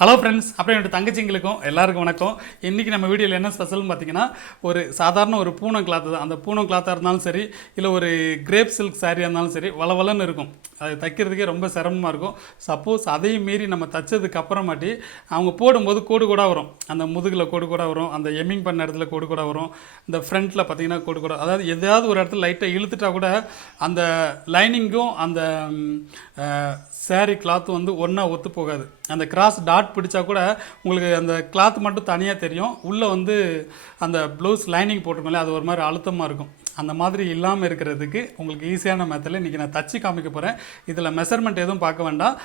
Hello friends, அப்புறம் என்னோட தங்கச்சிங்களுக்கும் எல்லாருக்கும் வணக்கம். இன்றைக்கி நம்ம வீடியோவில் என்ன ஸ்பெஷல்னு பார்த்தீங்கன்னா, ஒரு சாதாரண ஒரு பூனம் கிளாத்து தான். அந்த பூனம் கிளாத்தாக இருந்தாலும் சரி, இல்லை ஒரு கிரேப் சில்க் சாரியாக இருந்தாலும் சரி, வளவலன்னு இருக்கும். அது தைக்கிறதுக்கே ரொம்ப சிரமமாக இருக்கும். சப்போஸ் அதையும் மீறி நம்ம தைச்சதுக்கு அப்புறமாட்டி அவங்க போடும்போது கோடு கூட வரும். அந்த முதுகில் கோடு கூட வரும், அந்த எம்மிங் பண்ண இடத்துல கோடு கூட வரும், இந்த ஃப்ரண்ட்டில் பார்த்தீங்கன்னா கோடு கூட, அதாவது எதாவது ஒரு இடத்துல லைட்டாக இழுத்துட்டா கூட அந்த லைனிங்கும் அந்த சாரீ கிளாத்தும் வந்து ஒன்றா ஒத்து போகாது. அந்த கிராஸ் டாட் பிடிச்சா கூட உங்களுக்கு அந்த கிளாத் மட்டும் தனியாக தெரியும். உள்ளே வந்து அந்த ப்ளவுஸ் லைனிங் போட்டிருக்கோம்ல, அது ஒரு மாதிரி அழுத்தமாக இருக்கும். அந்த மாதிரி இல்லாமல் இருக்கிறதுக்கு உங்களுக்கு ஈஸியான மெத்தடில் இன்றைக்கி நான் தச்சு காமிக்க போகிறேன். இதில் மெஷர்மெண்ட் எதுவும் பார்க்க வேண்டாம்.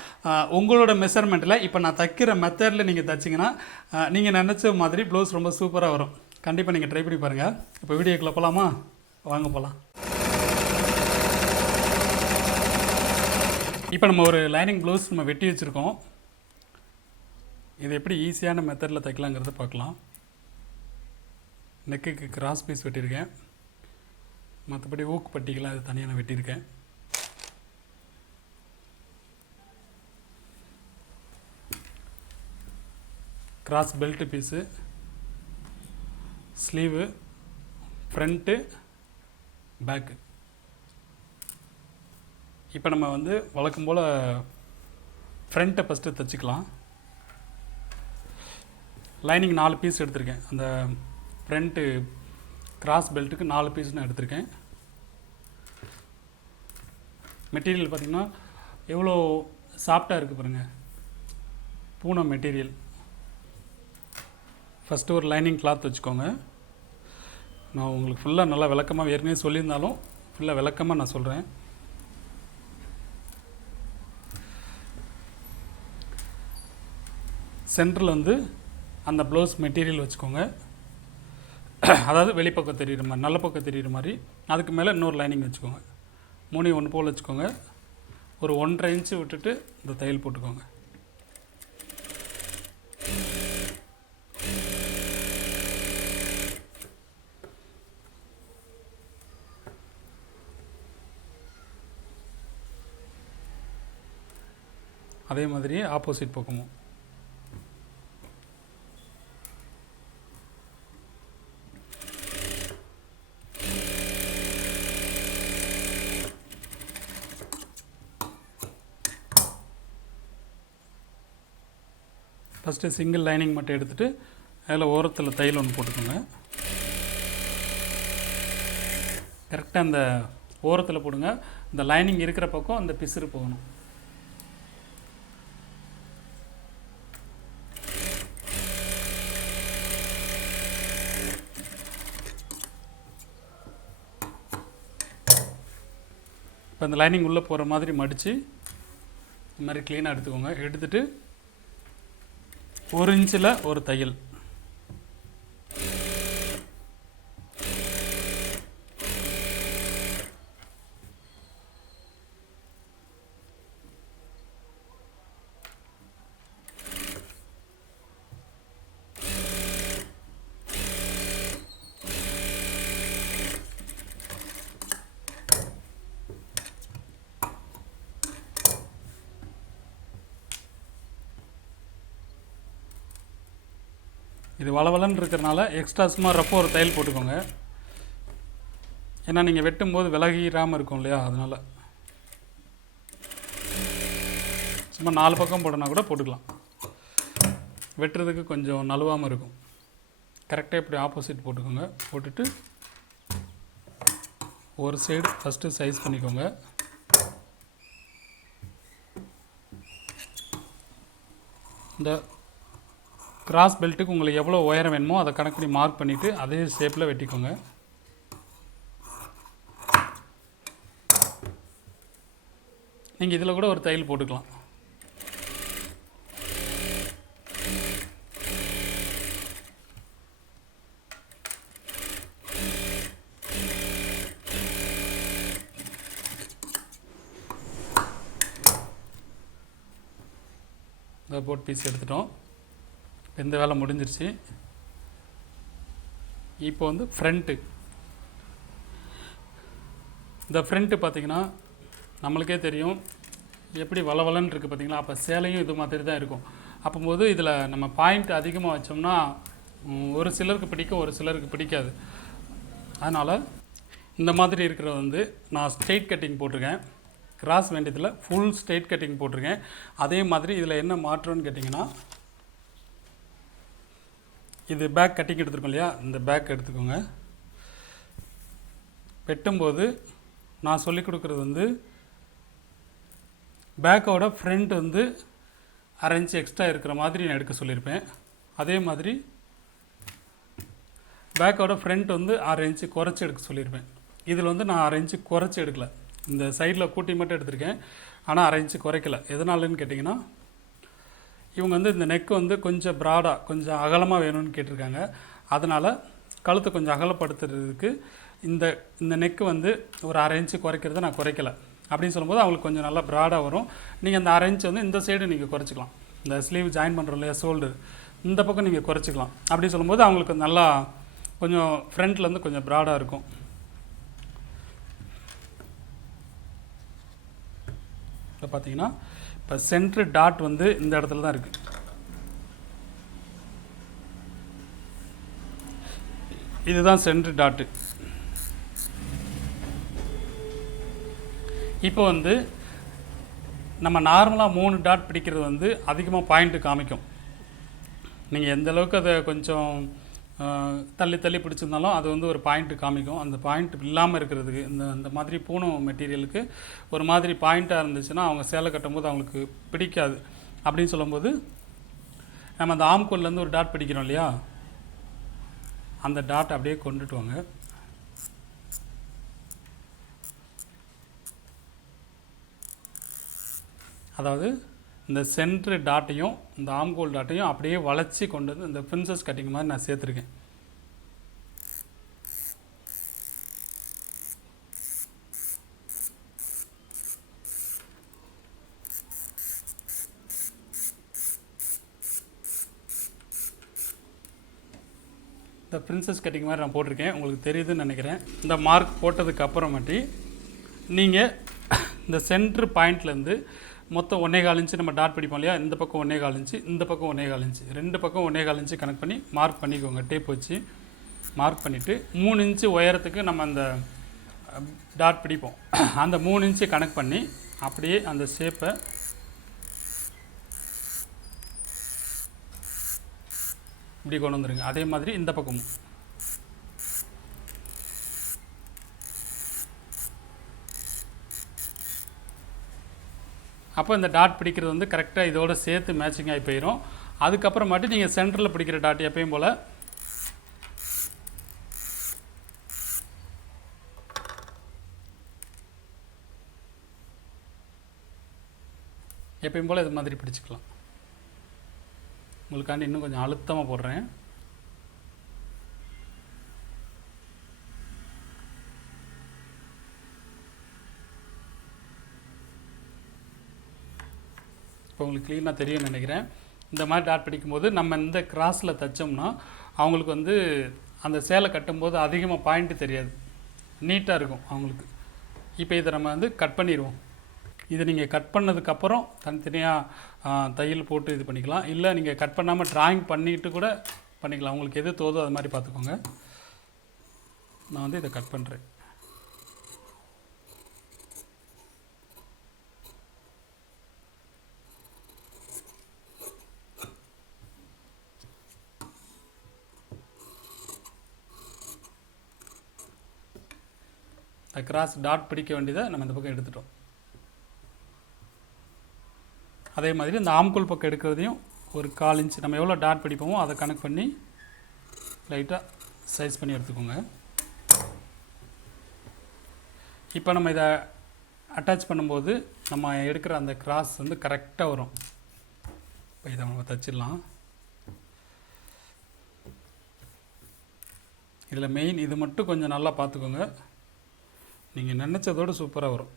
உங்களோட மெஷர்மெண்ட்டில் இப்போ நான் தைக்கிற மெத்தடில் நீங்கள் தைச்சிங்கன்னா நீங்கள் நினச்ச மாதிரி ப்ளவுஸ் ரொம்ப சூப்பராக வரும். கண்டிப்பாக நீங்கள் ட்ரை பண்ணி பாருங்கள். இப்போ வீடியோக்குள்ளே போகலாமா? வாங்க போகலாம். இப்போ நம்ம ஒரு லைனிங் ப்ளவுஸ் நம்ம வெட்டி வச்சுருக்கோம். இது எப்படி ஈஸியான மெத்தடில் தைக்கலாங்கிறத பார்க்கலாம். நெக்குக்கு கிராஸ் பீஸ் வெட்டியிருக்கேன். மற்றபடி ஊக்கு பட்டிக்கெலாம் அது தனியாக நான் வெட்டியிருக்கேன். Cross belt piece, sleeve, front, back. இப்போ நம்ம வந்து வழக்கம் போல் ஃப்ரண்ட்டை ஃபஸ்ட்டு தைச்சிக்கலாம். லைனிங் 4 பீஸ் எடுத்திருக்கேன். அந்த ஃப்ரண்ட்டு கிராஸ் பெல்ட்டுக்கு 4 பீஸ் நான் எடுத்திருக்கேன். மெட்டீரியல் பார்த்திங்கன்னா எவ்வளோ சாஃப்டாக இருக்குது பாருங்கள், பூனம் மெட்டீரியல். ஃபஸ்ட்டு ஒரு லைனிங் கிளாத் வச்சுக்கோங்க. நான் உங்களுக்கு ஃபுல்லாக நல்லா விளக்கமாக ஏற்கனவே சொல்லியிருந்தாலும் ஃபுல்லாக விளக்கமாக நான் சொல்கிறேன். சென்டரில் வந்து அந்த ப்ளவுஸ் மெட்டீரியல் வச்சுக்கோங்க. அதாவது வெளிப்பக்கம் தெரிகிற மாதிரி, நல்ல பக்கம் தெரிகிற மாதிரி. அதுக்கு மேலே இன்னொரு லைனிங் வச்சுக்கோங்க. 3 ஒன்று போல் வச்சுக்கோங்க. ஒரு 1.5 இன்ச்சு விட்டுட்டு இந்த தையல் போட்டுக்கோங்க. அதே மாதிரியே ஆப்போசிட் பக்கமும். ஃபஸ்ட்டு சிங்கிள் லைனிங் மட்டும் எடுத்துகிட்டு அதில் ஓரத்தில் தையல் ஒன்று போட்டுக்கோங்க. கரெக்டாக அந்த ஓரத்தில் போடுங்க. இந்த லைனிங் இருக்கிற பக்கம் அந்த பிசுறு போகணும். இப்போ அந்த லைனிங் உள்ளே போகிற மாதிரி மடித்து இந்த மாதிரி க்ளீனாக எடுத்துக்கோங்க. எடுத்துகிட்டு 1 இன்ச்சில் ஒரு தையல். இது வளவலன்னு இருக்கிறனால எக்ஸ்ட்ரா சும்மா ரஃபாக ஒரு தையல் போட்டுக்கோங்க. ஏன்னா நீங்கள் வெட்டும்போது விலகிராமல் இருக்கும் இல்லையா, அதனால் சும்மா 4 பக்கம் போடனா கூட போட்டுக்கலாம். வெட்டுறதுக்கு கொஞ்சம் நழுவாமல் இருக்கும். கரெக்டாக இப்படி ஆப்போசிட் போட்டுக்கோங்க. போட்டுட்டு ஒரு சைடு ஃபஸ்ட்டு சைஸ் பண்ணிக்கோங்க. இந்த கிராஸ் பெல்ட்டுக்கு உங்களுக்கு எவ்வளோ உயரம் வேணுமோ அதை கணக்கு பண்ணி மார்க் பண்ணிவிட்டு அதே ஷேப்பில் வெட்டிக்கோங்க. நீங்கள் இதில் கூட ஒரு தையல் போட்டுக்கலாம். இந்த போட் பீஸ் எடுத்துட்டோம். இந்த வேலை முடிஞ்சிருச்சு. இப்போ வந்து ஃப்ரண்ட்டு, இந்த ஃப்ரண்ட்டு பார்த்திங்கன்னா நம்மளுக்கே தெரியும் எப்படி வளவலன்னு இருக்குது பார்த்தீங்களா. அப்போ சேலையும் இது மாதிரி தான் இருக்கும். அப்போது இதில் நம்ம பாயிண்ட் அதிகமாக வச்சோம்னா ஒரு சிலருக்கு பிடிக்கும், ஒரு சிலருக்கு பிடிக்காது. அதனால் இந்த மாதிரி இருக்கிறது வந்து நான் ஸ்ட்ரெயிட் கட்டிங் போட்டிருக்கேன். கிராஸ் வேண்டியதில் ஃபுல் ஸ்ட்ரெயிட் கட்டிங் போட்டிருக்கேன். அதே மாதிரி இதில் என்ன மாற்றம்னு கேட்டிங்கன்னா, இது பேக் கட்டிங் எடுத்துருக்கோம் இல்லையா, இந்த பேக் எடுத்துக்கோங்க. வெட்டும்போது நான் சொல்லிக் கொடுக்குறது வந்து பேக்கோட ஃப்ரண்ட் வந்து அரை இன்ச் எக்ஸ்ட்ரா இருக்கிற மாதிரி நான் எடுக்க சொல்லியிருப்பேன். அதே மாதிரி பேக்கோட ஃப்ரண்ட் வந்து அரை இன்ச்சு குறைச்சி எடுக்க சொல்லியிருப்பேன். இதில் வந்து நான் அரை இன்ச்சு குறைச்சி எடுக்கலை, இந்த சைடில் கூட்டி மட்டும் எடுத்திருக்கேன். ஆனால் அரை இன்ச்சு குறைக்கல. எதனாலன்னு கேட்டிங்கன்னா, இவங்க வந்து இந்த நெக்கு வந்து கொஞ்சம் ப்ராடாக கொஞ்சம் அகலமாக வேணும்னு கேட்டிருக்காங்க. அதனால் கழுத்தை கொஞ்சம் அகலப்படுத்துறதுக்கு இந்த இந்த நெக்கு வந்து ஒரு அரை இன்ச்சு குறைக்கிறத நான் குறைக்கலை. அப்படின்னு சொல்லும்போது அவங்களுக்கு கொஞ்சம் நல்லா ப்ராடாக வரும். நீங்கள் அந்த அரை இன்ச்சு வந்து இந்த சைடு நீங்கள் குறைச்சிக்கலாம். இந்த ஸ்லீவ் ஜாயின் பண்ணுறோம் இல்லையா, ஷோல்டர், இந்த பக்கம் நீங்கள் குறைச்சிக்கலாம். அப்படின்னு சொல்லும்போது அவங்களுக்கு நல்லா கொஞ்சம் ஃப்ரண்ட்லேருந்து கொஞ்சம் ப்ராடாக இருக்கும். இப்போ பார்த்தீங்கன்னா இப்போ சென்ட்ரு டாட் வந்து இந்த இடத்துல தான் இருக்குது. இதுதான் சென்ட்ரு டாட்டு. இப்போ வந்து நம்ம நார்மலாக 3 டாட் பிடிக்கிறது வந்து அதிகமாக பாயிண்ட்டு காமிக்கும். நீங்கள் எந்த அளவுக்கு அதை கொஞ்சம் தள்ளி தள்ளி பிடிச்சிருந்தாலும் அது வந்து ஒரு பாயிண்ட்டு காமிக்கும். அந்த பாயிண்ட் இல்லாமல் இருக்கிறதுக்கு இந்த மாதிரி பூனம் மெட்டீரியலுக்கு ஒரு மாதிரி பாயிண்ட்டாக இருந்துச்சுன்னா அவங்க சேலை கட்டும்போது அவங்களுக்கு பிடிக்காது. அப்படின்னு சொல்லும்போது நம்ம அந்த ஆம்கோல்லேருந்து ஒரு டாட் பிடிக்கிறோம் இல்லையா, அந்த டாட் அப்படியே கொண்டுட்டு வாங்க. அதாவது இந்த சென்ட்ரு டாட்டையும் இந்த ஆம்கோல் டாட்டையும் அப்படியே வளைச்சி கொண்டு வந்து இந்த பிரின்சஸ் கட்டிங் மாதிரி நான் சேர்த்துருக்கேன். இந்த பிரின்சஸ் கட்டிங் மாதிரி நான் போட்டிருக்கேன், உங்களுக்கு தெரியுதுன்னு நினைக்கிறேன். இந்த மார்க் போட்டதுக்கு அப்புறமாட்டி நீங்கள் இந்த சென்ட்ரு பாயிண்ட்லேருந்து மொத்தம் 1.25 இன்ச்சு நம்ம டாட் பிடிப்போம் இல்லையா, இந்த பக்கம் 1.25 இன்ச்சு, இந்த பக்கம் 1.25 இன்ச்சு, ரெண்டு பக்கம் 1.25 இன்ச்சு கனெக்ட் பண்ணி மார்க் பண்ணிக்கோங்க. டேப் வச்சு மார்க் பண்ணிவிட்டு 3 இன்ச்சு உயரத்துக்கு நம்ம அந்த டாட் பிடிப்போம். அந்த 3 இன்ச்சு கனெக்ட் பண்ணி அப்படியே அந்த ஷேப்பை இப்படி கொண்டு வந்துடுங்க. அதே மாதிரி இந்த பக்கமும் அப்போ இந்த டாட் பிடிக்கிறது வந்து கரெக்டாக இதோட சேர்த்து மேட்சிங் ஆகி போயிடும். அதுக்கப்புறமாட்டி நீங்கள் சென்டரில் பிடிக்கிற டாட் எப்பயும் போல் இது மாதிரி பிடிச்சிக்கலாம். உங்களுக்காண்டி இன்னும் கொஞ்சம் அழுத்தமாக போடுறேன். இப்போ உங்களுக்கு க்ளீனாக தெரியும்னு நினைக்கிறேன். இந்த மாதிரி டாட் பிடிக்கும்போது நம்ம இந்த கிராஸில் தைச்சோம்னா அவங்களுக்கு வந்து அந்த சேலை கட்டும்போது அதிகமாக பாயிண்ட்டு தெரியாது, நீட்டாக இருக்கும் அவங்களுக்கு. இப்போ இதை நம்ம வந்து கட் பண்ணிடுவோம். இதை நீங்கள் கட் பண்ணதுக்கப்புறம் தனித்தனியாக தையல் போட்டு இது பண்ணிக்கலாம். இல்லை நீங்கள் கட் பண்ணாமல் ட்ராயிங் பண்ணிட்டு கூட பண்ணிக்கலாம். உங்களுக்கு எது தோதோ அது மாதிரி பார்த்துக்கோங்க. நான் வந்து இதை கட் பண்ணுறேன். கிராஸ் டாட் பிடிக்க வேண்டியதை நம்ம இந்த பக்கம் எடுத்துட்டோம். அதே மாதிரி இந்த ஆம்கோல் பக்கம் எடுக்கிறதையும் ஒரு 1/4 இன்ச் நம்ம எவ்வளோ டாட் பிடிப்போமோ அதை கனெக்ட் பண்ணி லைட்டாக சைஸ் பண்ணி எடுத்துக்கோங்க. இப்போ நம்ம இதை அட்டாச் பண்ணும்போது நம்ம எடுக்கிற அந்த கிராஸ் வந்து கரெக்டாக வரும். இப்போ இதை நம்ம தைச்சிடலாம். இதில் மெயின் இது மட்டும் கொஞ்சம் நல்லா பார்த்துக்கோங்க. நீங்கள் நினச்சதோடு சூப்பராக வரும்.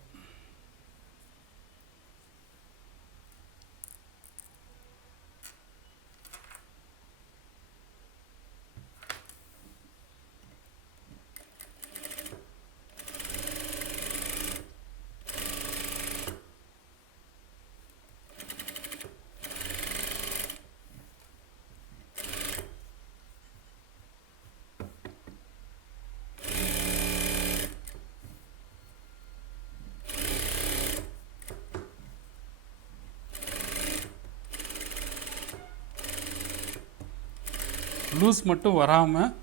லூஸ் மட்டும் வராமல்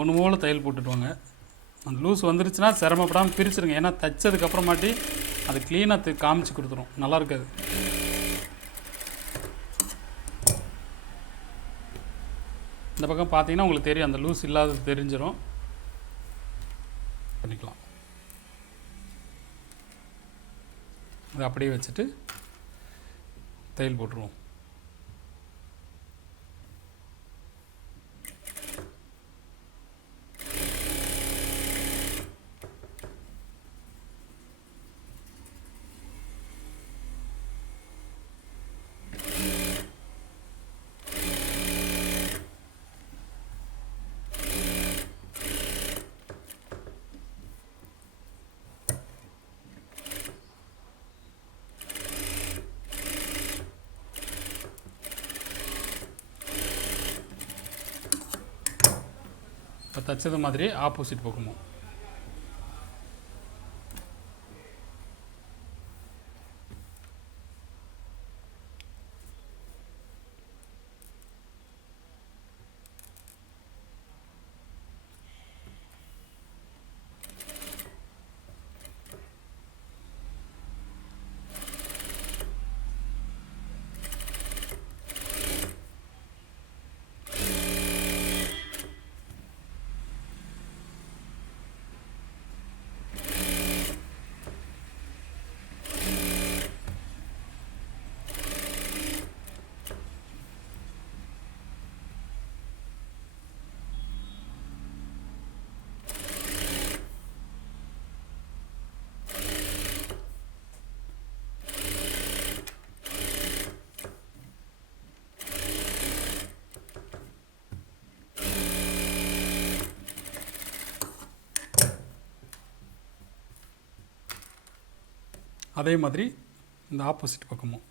ஒன்று போல் தையல் போட்டுட்டுவாங்க. அந்த லூஸ் வந்துருச்சுன்னா சிரமப்படாமல் பிரிச்சுருங்க. ஏன்னா தைச்சதுக்கப்புறமாட்டி அது க்ளீனாக காமிச்சு கொடுத்துரும், நல்லா இருக்காது. இந்த பக்கம் பார்த்தீங்கன்னா உங்களுக்கு தெரியும், அந்த லூஸ் இல்லாதது தெரிஞ்சிடும். பண்ணிக்கலாம். அதை அப்படியே வச்சுட்டு தையல் போட்டுருவோம். இப்போ தைச்சது மாதிரி ஆப்போசிட் பக்கமும் அதே மாதிரி இந்த ஆப்போசிட் பக்கமும்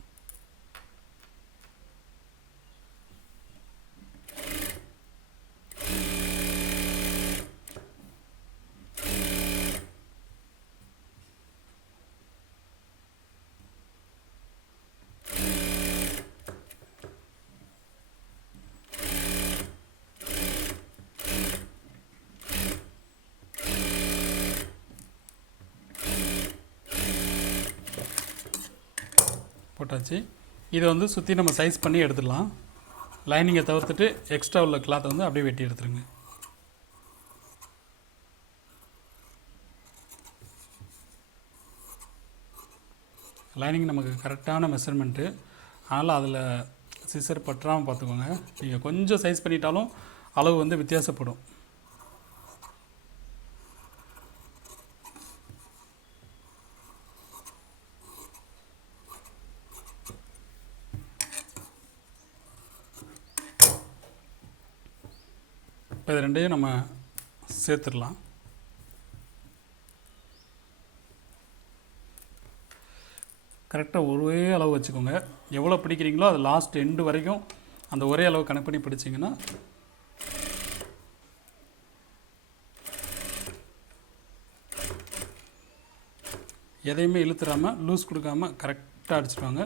போட்டாச்சு. இதை வந்து சுற்றி நம்ம சைஸ் பண்ணி எடுத்துடலாம். லைனிங்கை தவிர்த்துட்டு எக்ஸ்ட்ரா உள்ள கிளாத்தை வந்து அப்படியே வெட்டி எடுத்துருங்க. லைனிங் நமக்கு கரெக்டான மெஷர்மெண்ட்டு, அதனால் அதில் சிசர் பற்றாமல் பார்த்துக்கோங்க. நீங்கள் கொஞ்சம் சைஸ் பண்ணிட்டாலும் அளவு வந்து வித்தியாசப்படும். இப்போ இது ரெண்டையும் நம்ம சேர்த்துடலாம். கரெக்டாக ஒரே அளவு வச்சுக்கோங்க. எவ்வளோ பிடிக்கிறீங்களோ அது லாஸ்ட் எண்டு வரைக்கும் அந்த ஒரே அளவு கணக்கு பண்ணி பிடிச்சிங்கன்னா எதையுமே இழுத்துடாமல் லூஸ் கொடுக்காமல் கரெக்டாக அடிச்சுடுவாங்க.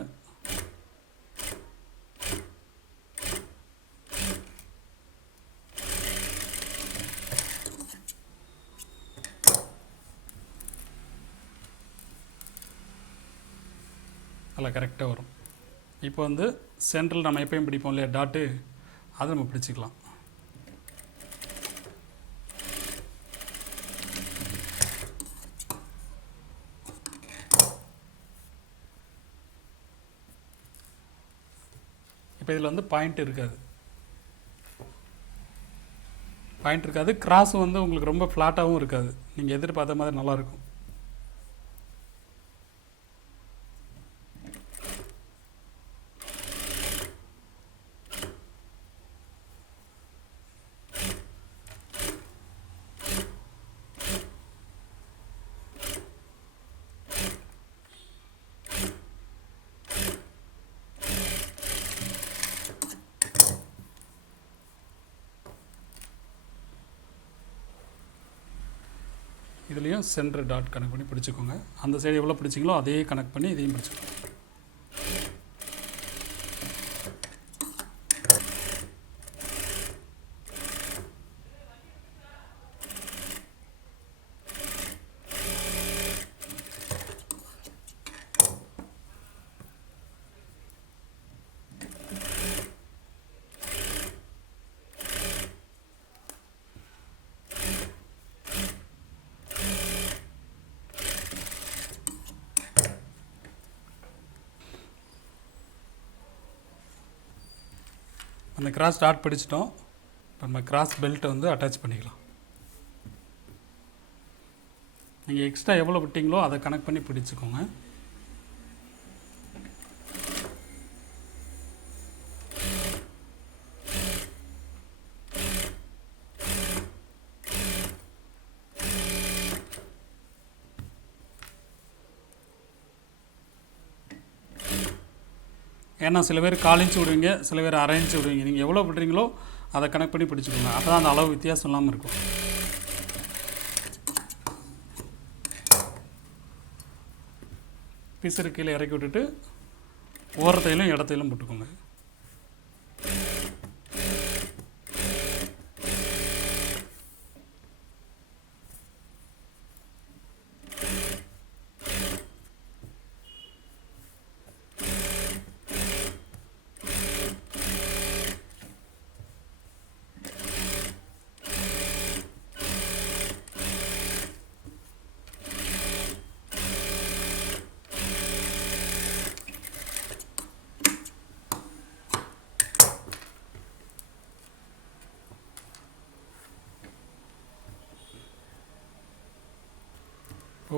அதில் கரெக்டாக வரும். இப்போ வந்து சென்ட்ரல் நம்ம எப்பயும் பிடிப்போம் இல்லையா டாட்டு, அதை நம்ம பிடிச்சிக்கலாம். இப்போ இதில் வந்து பாயிண்ட் இருக்காது, கிராஸும் வந்து உங்களுக்கு ரொம்ப ஃப்ளாட்டாகவும் இருக்காது. நீங்கள் எதிர்பார்த்த மாதிரி நல்லாயிருக்கும். இதுலேயும் சென்டர் டாட் கனெக்ட் பண்ணி பிடிச்சிக்கோங்க. அந்த சைடு எவ்வளோ பிடிச்சிங்களோ அதே கனெக்ட் பண்ணி இதையும் பிடிச்சிக்கோங்க. அந்த கிராஸ் டாட் பிடிச்சிட்டோம். இப்போ நம்ம கிராஸ் பெல்ட்டை வந்து அட்டாச் பண்ணிக்கலாம். நீங்கள் எக்ஸ்ட்ரா எவ்வளோ விட்டிங்களோ அதை கனெக்ட் பண்ணி பிடிச்சிக்கோங்க. ஏன்னா சில பேர் 1/4 இன்ச் விடுவீங்க, சில பேர் 1/2 இன்ச் விடுவீங்க. நீங்கள் எவ்வளோ விடுறீங்களோ அதை கனெக்ட் பண்ணி பிடிச்சிக்கோங்க. அப்போ தான் அந்த அளவு வித்தியாசம் இல்லாமல் இருக்கும். பீஸரு கீழே இறக்கி விட்டுட்டு ஓரத்தையிலும் இடத்தையிலும் போட்டுக்கோங்க.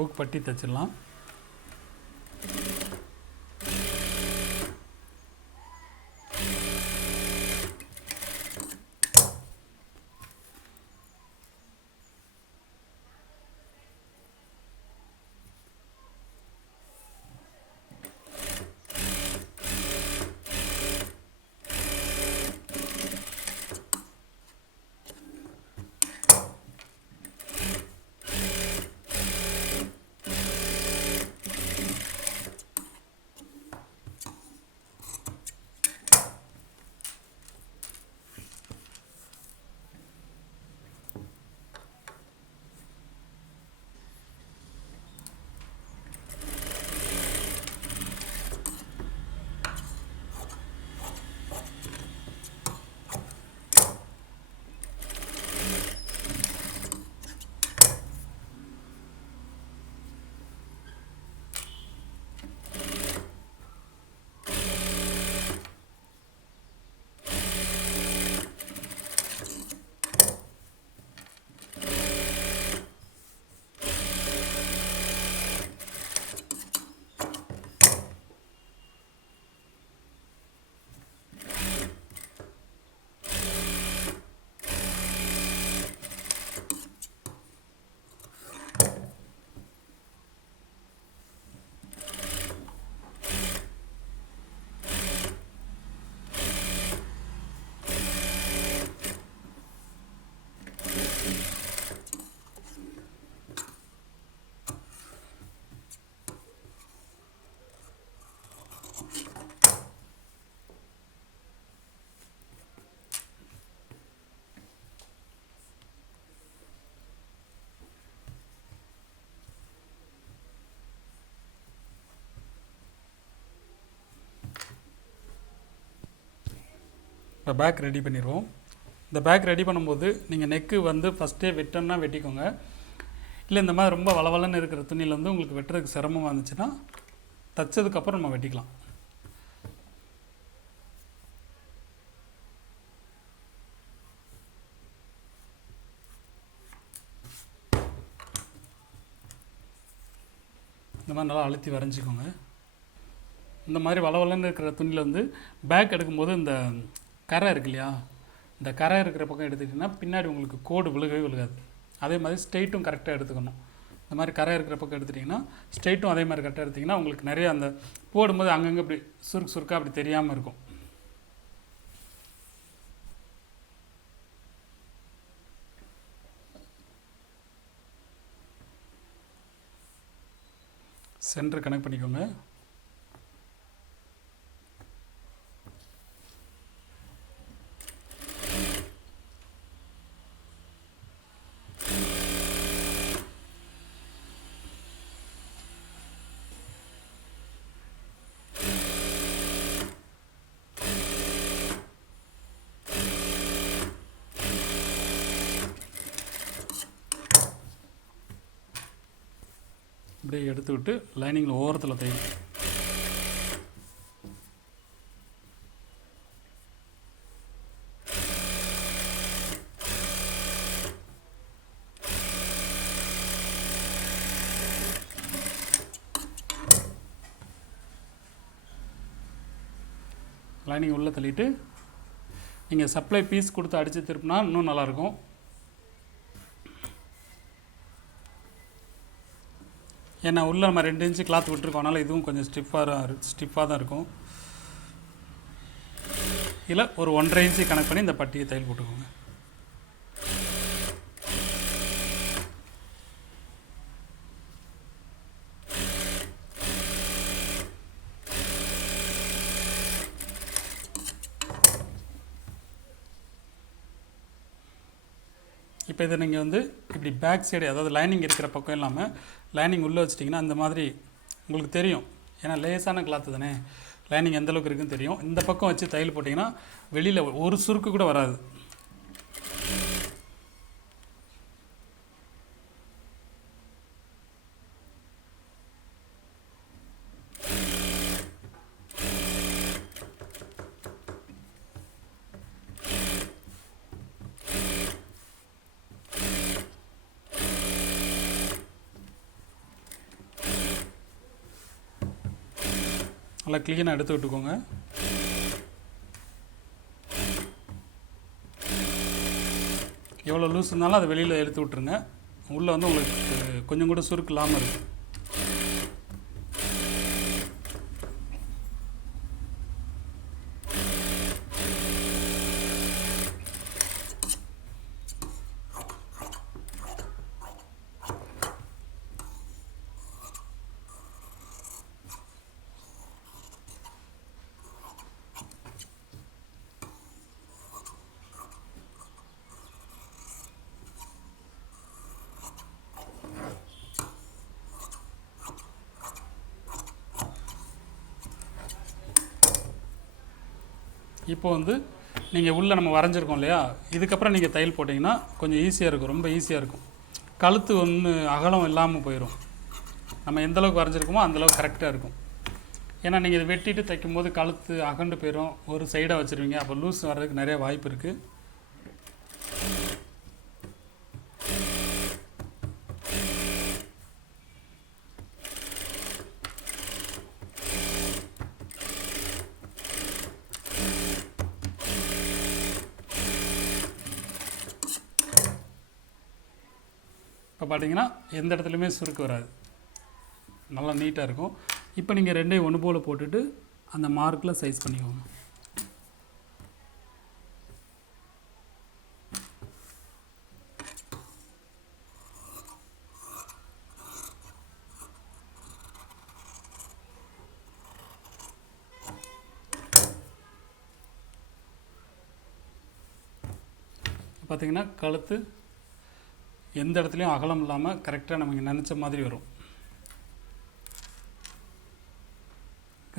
ஓக் பட்டி தைச்சிடலாம். இப்போ பேக் ரெடி பண்ணிடுவோம். இந்த பேக் ரெடி பண்ணும்போது நீங்கள் நெக்கு வந்து ஃபஸ்ட்டே வெட்டோன்னா வெட்டிக்கோங்க. இல்லை இந்த மாதிரி ரொம்ப வளவலன்னு இருக்கிற துணியில் வந்து உங்களுக்கு வெட்டுறதுக்கு சிரமமாக இருந்துச்சுன்னா தைச்சதுக்கப்புறம் நம்ம வெட்டிக்கலாம். இந்த மாதிரி நல்லா அழுத்தி வரைஞ்சிக்கோங்க. இந்த மாதிரி வளவலன்னு இருக்கிற துணியில் வந்து பேக் எடுக்கும்போது இந்த கரை இருக்கு இல்லையா, இந்த கரை இருக்கிற பக்கம் எடுத்துக்கிட்டிங்கன்னா பின்னாடி உங்களுக்கு கோடு விழுகவே விழுகாது. அதே மாதிரி ஸ்ட்ரெயிட்டும் கரெக்டாக எடுத்துக்கணும். இந்த மாதிரி கரை இருக்கிற பக்கம் எடுத்துட்டிங்கன்னா ஸ்ட்ரெயிட்டும் அதே மாதிரி கரெக்டாக எடுத்திங்கன்னா உங்களுக்கு நிறைய அந்த போடும்போது அங்கங்கே அப்படி சுருக்காக அப்படி தெரியாமல் இருக்கும். சென்டர் கனெக்ட் பண்ணிக்கோங்க. இப்படியே எடுத்து விட்டு லைனிங்கில் ஓரத்தில் தைக்கும். லைனிங் உள்ளே தள்ளிட்டு நீங்கள் சப்ளை பீஸ் கொடுத்து அடித்து திருப்பினா இன்னும் நல்லாயிருக்கும். ஏன்னா உள்ளே நம்ம 2 இன்ச்சு கிளாத் விட்டுருக்கோம், அதனால் இதுவும் கொஞ்சம் ஸ்டிஃபாக தான் இருக்கும். இல்லை ஒரு 1.5 இன்ச்சு கணக்கு பண்ணி இந்த பட்டியை தையல் போட்டுக்கோங்க. இப்போ இதை நீங்கள் வந்து இப்படி பேக் சைடு, அதாவது லைனிங் இருக்கிற பக்கம் இல்லாமல் லைனிங் உள்ளே வச்சிட்டிங்கன்னா அந்த மாதிரி உங்களுக்கு தெரியும். ஏன்னா லேசான கிளாத்து தானே, லைனிங் எந்த அளவுக்கு இருக்குன்னு தெரியும். இந்த பக்கம் வச்சு தையல் போட்டிங்கன்னா வெளியில் ஒரு சுருக்கு கூட வராது. நல்லா க்ளீனாக எடுத்து விட்டுக்கோங்க. எவ்வளோ லூஸ் இருந்தாலும் அதை வெளியில் எடுத்து விட்ருங்க. உள்ளே வந்து உங்களுக்கு கொஞ்சம் கூட சுருக்கு இல்லாமல் இருக்கும். இப்போ வந்து நீங்கள் உள்ளே நம்ம வரைஞ்சிருக்கோம் இல்லையா, இதுக்கப்புறம் நீங்கள் தையல் போட்டிங்கன்னா கொஞ்சம் ஈஸியாக இருக்கும், ரொம்ப ஈஸியாக இருக்கும். கழுத்து ஒன்று அகலம் இல்லாமல் போயிடும். நம்ம எந்தளவுக்கு வரைஞ்சிருக்கோமோ அந்தளவுக்கு கரெக்டாக இருக்கும். ஏன்னா நீங்கள் இதை வெட்டிட்டு தைக்கும்போது கழுத்து அகண்டு போயிடும், ஒரு சைடாக வச்சுருவீங்க, அப்போ லூஸ் வர்றதுக்கு நிறைய வாய்ப்பு இருக்குது. இப்போ பார்த்தீங்கன்னா எந்த இடத்துலையுமே சுருக்கு வராது, நல்லா நீட்டாக இருக்கும். இப்போ நீங்கள் 2ஐயும் ஒன்று போல் போட்டுட்டு அந்த மார்க்கில் சைஸ் பண்ணிக்கோங்க. பார்த்தீங்கன்னா கழுத்து எந்த இடத்துலையும் அகலம் இல்லாமல் கரெக்டாக நமக்கு நினச்ச மாதிரி வரும்.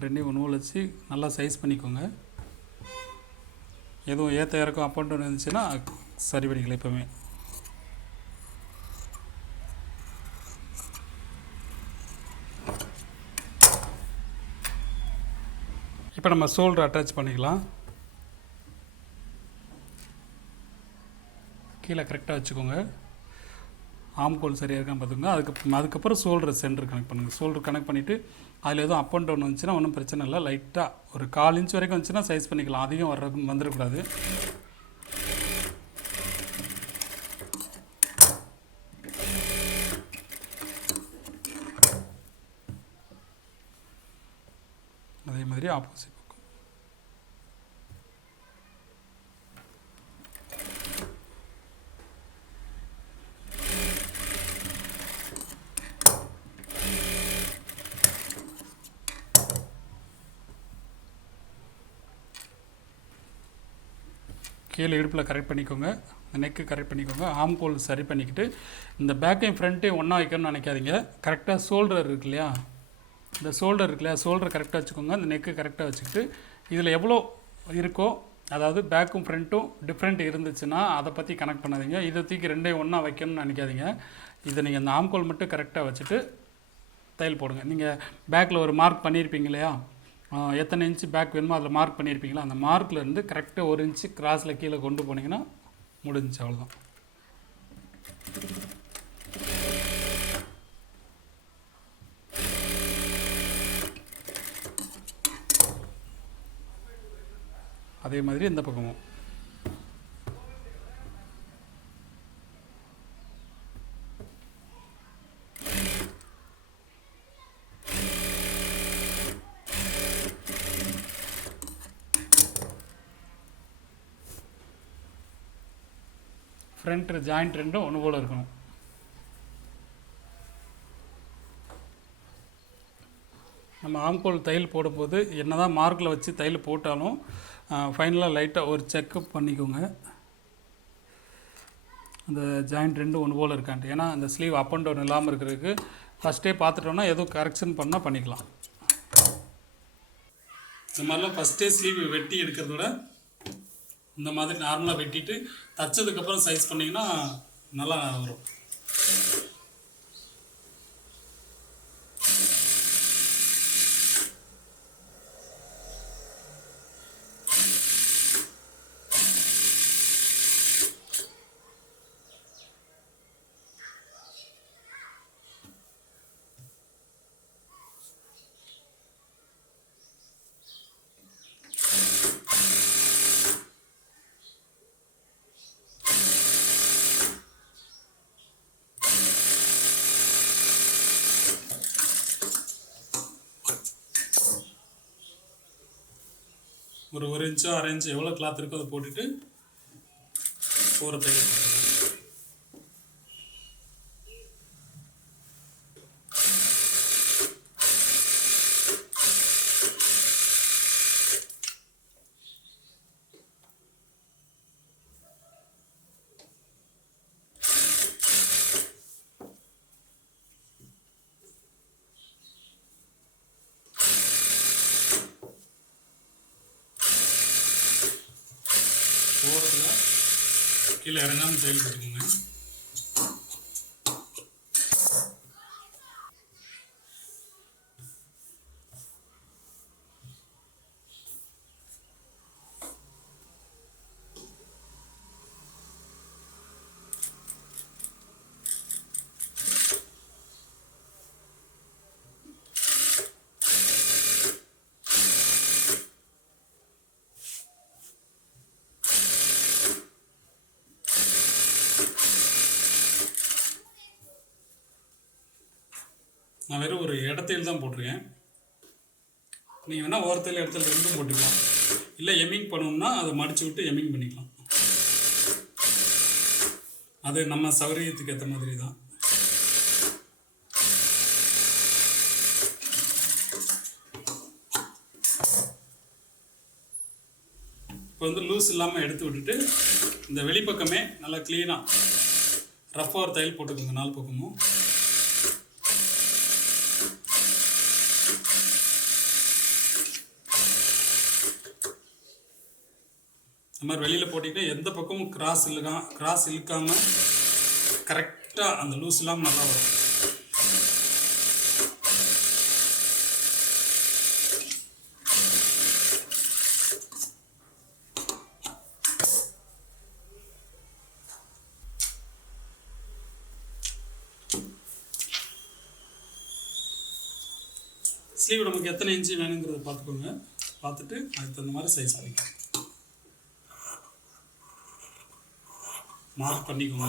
2ஐயும் ஒன்று போல் வச்சு நல்லா சைஸ் பண்ணிக்கோங்க. எதுவும் ஏற்ற இறக்கம் அப் அண்ட் டவுன் இருந்துச்சுன்னா சரி பண்ணிக்கலாம். எப்போவுமே இப்போ நம்ம ஷோல்டர் அட்டாச் பண்ணிக்கலாம். கீழே கரெக்டாக வச்சுக்கோங்க. ஆம்கோல் சரியாக இருக்கான்னு பார்த்துக்கோங்க. அதுக்கப்புறம் ஷோல்டர் சென்டர் கனெக்ட் பண்ணுங்கள். ஷோல்டர் கனெக்ட் பண்ணிவிட்டு அதில் எதுவும் அப் அண்ட் டவுன் வந்துச்சுன்னா ஒன்றும் பிரச்சனை இல்லை. லைட்டாக ஒரு 1/4 இன்ச் வரைக்கும் வந்துச்சுன்னா சைஸ் பண்ணிக்கலாம். அதிகம் வந்துடக்கூடாது. அதே மாதிரி ஆப்போசிட் பக்கம் கீழே இடுப்பில் கரெக்ட் பண்ணிக்கோங்க. நெக்கு கரெக்ட் பண்ணிக்கோங்க. ஆம்கோல் சரி பண்ணிக்கிட்டு இந்த பேக்கையும் ஃப்ரண்ட்டையும் ஒன்றா வைக்கணும்னு நினைக்காதீங்க. கரெக்டாக ஷோல்டர் இருக்கு இல்லையா, இந்த ஷோல்டர் இருக்கு இல்லையா, ஷோல்டர் கரெக்டாக வச்சுக்கோங்க. இந்த நெக்கு கரெக்டாக வச்சுக்கிட்டு இதில் எவ்வளோ இருக்கோ, அதாவது பேக்கும் ஃப்ரண்ட்டும் டிஃப்ரெண்ட் இருந்துச்சுன்னா அதை பற்றி கனெக்ட் பண்ணாதீங்க. இதை தூக்கி 2ஐயும் ஒன்றா வைக்கணும்னு நினைக்காதீங்க. இதை நீங்கள் இந்த ஆம்கோல் மட்டும் கரெக்டாக வச்சுட்டு தையல் போடுங்க. நீங்கள் பேக்கில் ஒரு மார்க் பண்ணியிருப்பீங்க இல்லையா, எத்தனை இன்ச்சு பேக் வேணுமோ அதில் மார்க் பண்ணியிருப்பீங்களா, அந்த மார்க்கில் இருந்து கரெக்டாக 1 இன்ச்சு கிராஸில் கீழே கொண்டு போனீங்கன்னா முடிஞ்சிச்சு, அவ்வளோதான். அதே மாதிரி இந்த பக்கமும். ஃப்ரண்ட் ஜாயிண்ட் ரெண்டும் ஒன்று போல் இருக்கணும். நம்ம ஆம்கோல் தையல் போடும்போது என்ன தான் மார்க்கில் வச்சு தையல் போட்டாலும் ஃபைனலாக லைட்டாக ஒரு செக்கப் பண்ணிக்கோங்க, அந்த ஜாயிண்ட் ரெண்டும் ஒன்று போல் இருக்கான்ட்டு. ஏன்னா அந்த ஸ்லீவ் அப் அண்ட் டவுன் இல்லாமல் இருக்கிறதுக்கு ஃபஸ்ட்டே பார்த்துட்டோன்னா எதுவும் கரெக்ஷன் பண்ணால் பண்ணிக்கலாம். இந்த மாதிரிலாம் ஃபஸ்ட்டே ஸ்லீவ் வெட்டி எடுக்கிறத விட இந்த மாதிரி நார்மலாக வெட்டிட்டு தைச்சதுக்கப்புறம் சைஸ் பண்ணிங்கன்னா நல்லா வரும். ஒரு 1 இன்ச்சோ 1/2 இன்ச்சு எவ்வளோ கிளாத் இருக்கோ அதை போட்டுட்டு போகிற தையல். போகிறதுல கீழே இறங்காமல் தையல் போட்டுக்கோங்க. நான் வெறும் ஒரு இடத்தையில் தான் போட்டிருக்கேன். நீங்கள் வேணால் ஓரத்தில் இடத்துல ரெண்டும் போட்டுக்கலாம், இல்லை எம்மிங் பண்ணணும்னா அதை மடித்து விட்டு எம்மிங் பண்ணிக்கலாம். அது நம்ம சௌகரியத்துக்கு ஏற்ற மாதிரி தான். இப்போ வந்து லூஸ் இல்லாமல் எடுத்து விட்டுட்டு இந்த வெளிப்பக்கமே நல்லா க்ளீனாக ரஃப்பாக ஒரு தையல் போட்டுக்கோங்க 4 பக்கமும். இந்த மாதிரி வெளியில் போட்டிங்கன்னா எந்த பக்கமும் கிராஸ் இழுக்காமல் கரெக்டாக அந்த லூஸ் இல்லாமல் நல்லா வரும். ஸ்லீவ் நமக்கு எத்தனை இன்ச்சு வேணுங்கிறத பார்த்துக்கோங்க. பார்த்துட்டு அதுக்கு தகுந்த மாதிரி சைஸ் பண்ணிக்கோங்க, மார்க் பண்ணிக்கோங்க.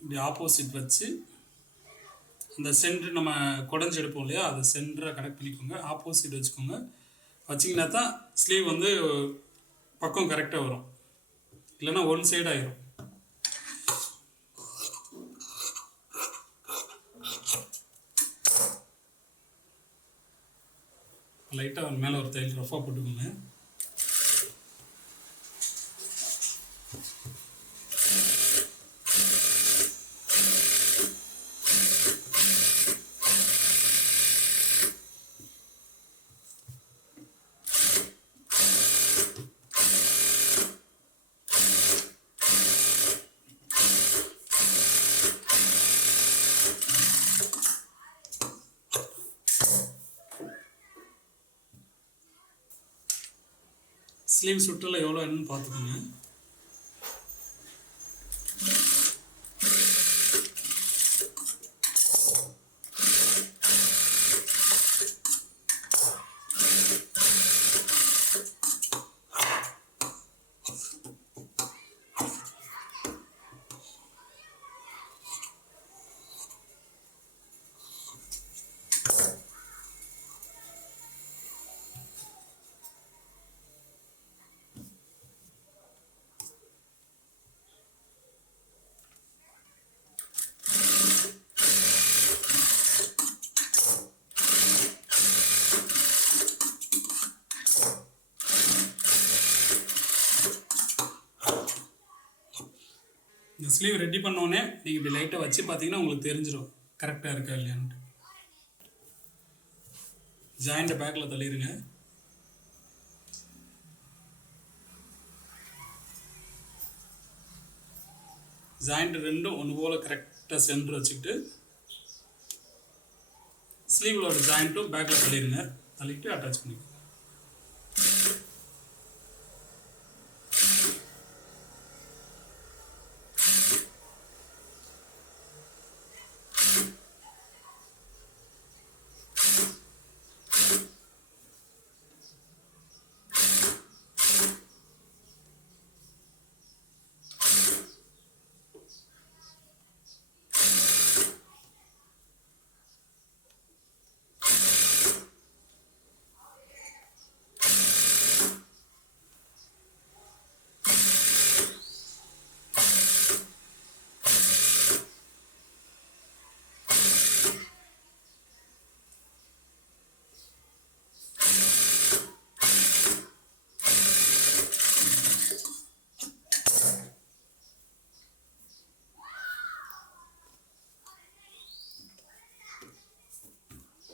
இப்படி ஆப்போசிட் வச்சு அந்த சென்டர் நம்ம குடஞ்சி எடுப்போம் இல்லையா, அதை சென்டரை கனெக்ட் பண்ணிக்கோங்க. ஆப்போசிட் வச்சுக்கோங்க. வச்சிங்கன்னா தான் ஸ்லீவ் வந்து பக்கம் கரெக்டாக வரும், இல்லைன்னா ஒன் சைடு ஆயிரும். லைட்டாக அவன் மேலே ஒரு தையல் ரஃபாக போட்டுக்கோங்க. ஸ்லீவ் சுற்றில் எவ்வளோ என்னன்னு பார்த்துக்கோங்க. இந்த ஸ்லீவ் ரெடி பண்ணோடனே நீங்கள் இப்படி லைட்டாக வச்சு பார்த்தீங்கன்னா உங்களுக்கு தெரிஞ்சிடும் கரெக்டாக இருக்கா இல்லையான்ட்டு. ஜாயிண்ட்டை பேக்கில் தள்ளிடுங்க. ஜாயிண்ட் ரெண்டும் ஒன்று போல் கரெக்டாக சென்டர் வச்சுக்கிட்டு ஸ்லீவோட ஜாயிண்ட்டும் பேக்கில் தள்ளிடுங்க. தள்ளிட்டு அட்டாச் பண்ணிக்கோங்க.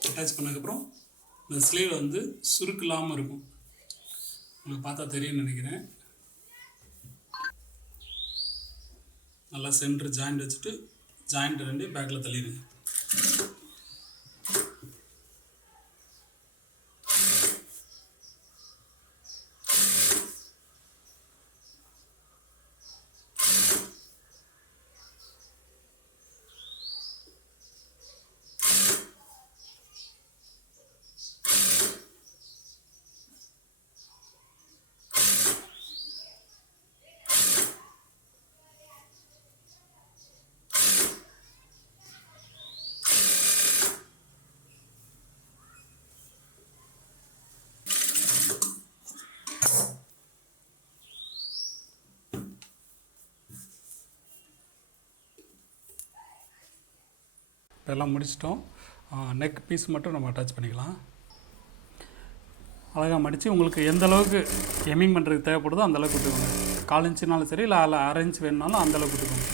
அட்டாச் பண்ணதுக்கப்புறம் இந்த ஸ்லீவ் வந்து சுருக்கு இல்லாமல் இருக்கும். உங்களுக்கு பார்த்தா தெரியும்னு நினைக்கிறேன். நல்லா சென்டர் ஜாயிண்ட் வச்சுட்டு ஜாயிண்ட் ரெண்டு பேக்கில் தள்ளிடுங்க. இப்போ எல்லாம் முடிச்சிட்டோம். நெக் பீஸ் மட்டும் நம்ம அட்டாச் பண்ணிக்கலாம். அழகாக மடித்து உங்களுக்கு எந்த அளவுக்கு எம்மிங் பண்ணுறதுக்கு தேவைப்படுதோ அந்தளவுக்கு விட்டுக்கோங்க. 1/4 இன்ச்சுனாலும் சரி, இல்லை 1/2 இன்ச் வேணுனாலும் அந்தளவுக்கு விட்டுக்கோங்க.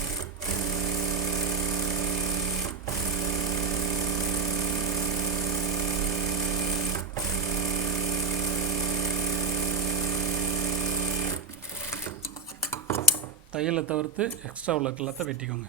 தையலை தவிர்த்து எக்ஸ்ட்ரா உள்ள கிளாத்தை வெட்டிக்கோங்க.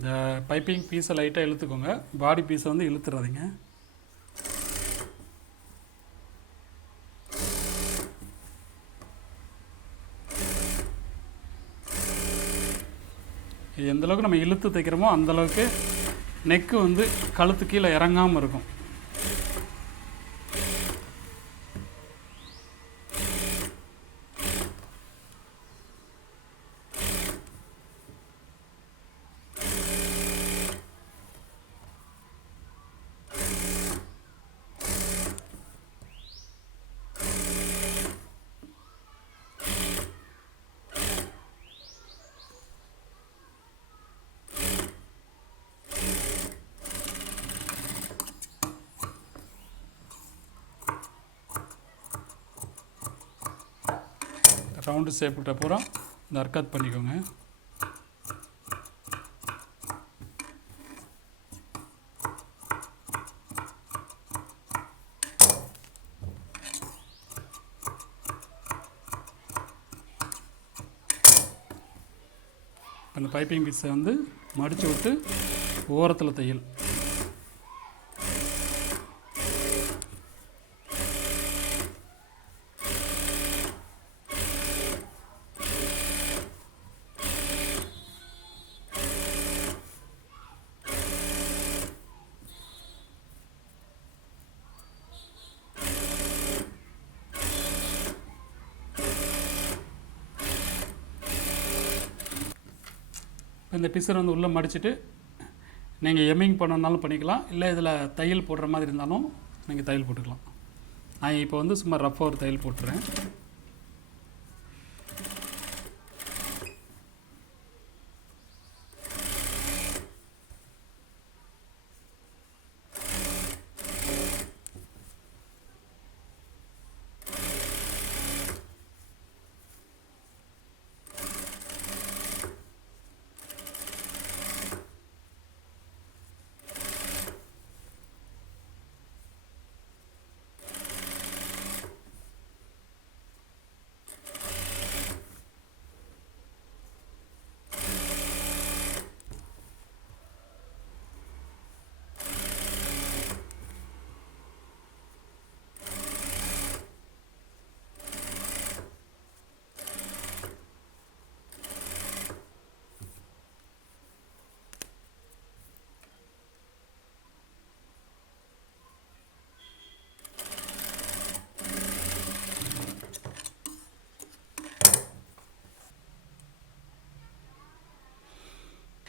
இந்த பைப்பிங் பீஸை லைட்டாக இழுத்துக்கோங்க. பாடி பீஸை வந்து இழுத்துறாதீங்க. இது எந்தளவுக்கு நம்ம இழுத்து தைக்கிறோமோ அந்தளவுக்கு நெக்கு வந்து கழுத்து கீழே இறங்காமல் இருக்கும். ரவுண்டு ஷேப் விட்ட பூரா இந்த அர்க்காத் பண்ணிக்கோங்க. அந்த பைப்பிங் பீஸை வந்து மடித்து விட்டு ஓரத்தில் தையல். இந்த பிசர் வந்து உள்ளே மடிச்சுட்டு நீங்கள் எம்மிங் பண்ணனாலும் பண்ணிக்கலாம், இல்லை இதில் தையல் போடுற மாதிரி இருந்தாலும் நீங்கள் தையல் போட்டுக்கலாம். நான் இப்போ வந்து சும்மா ரஃப்பாக ஒரு தையல் போட்டுறேன்.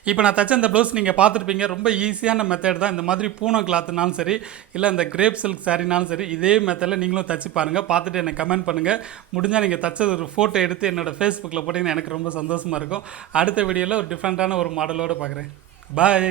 இப்போ நான் தச்ச இந்த ப்ளவுஸ் நீங்கள் பார்த்துருப்பீங்க. ரொம்ப ஈஸியான மெத்தட் தான். இந்த மாதிரி பூனம் கிளாத்துனாலும் சரி, இல்லை இந்த கிரேப் சில்க் சாரினாலும் சரி, இதே மெத்தடில் நீங்களும் தச்சு பாருங்கள். பார்த்துட்டு எனக்கு கமெண்ட் பண்ணுங்கள். முடிஞ்சால் நீங்கள் தச்சது ஒரு ஃபோட்டோ எடுத்து என்னோடய ஃபேஸ்புக்கில் போட்டிங்கன்னா எனக்கு ரொம்ப சந்தோஷமாக இருக்கும். அடுத்த வீடியோவில் ஒரு டிஃப்ரெண்ட்டான ஒரு மாடலோடு பார்க்குறேன். பாய்.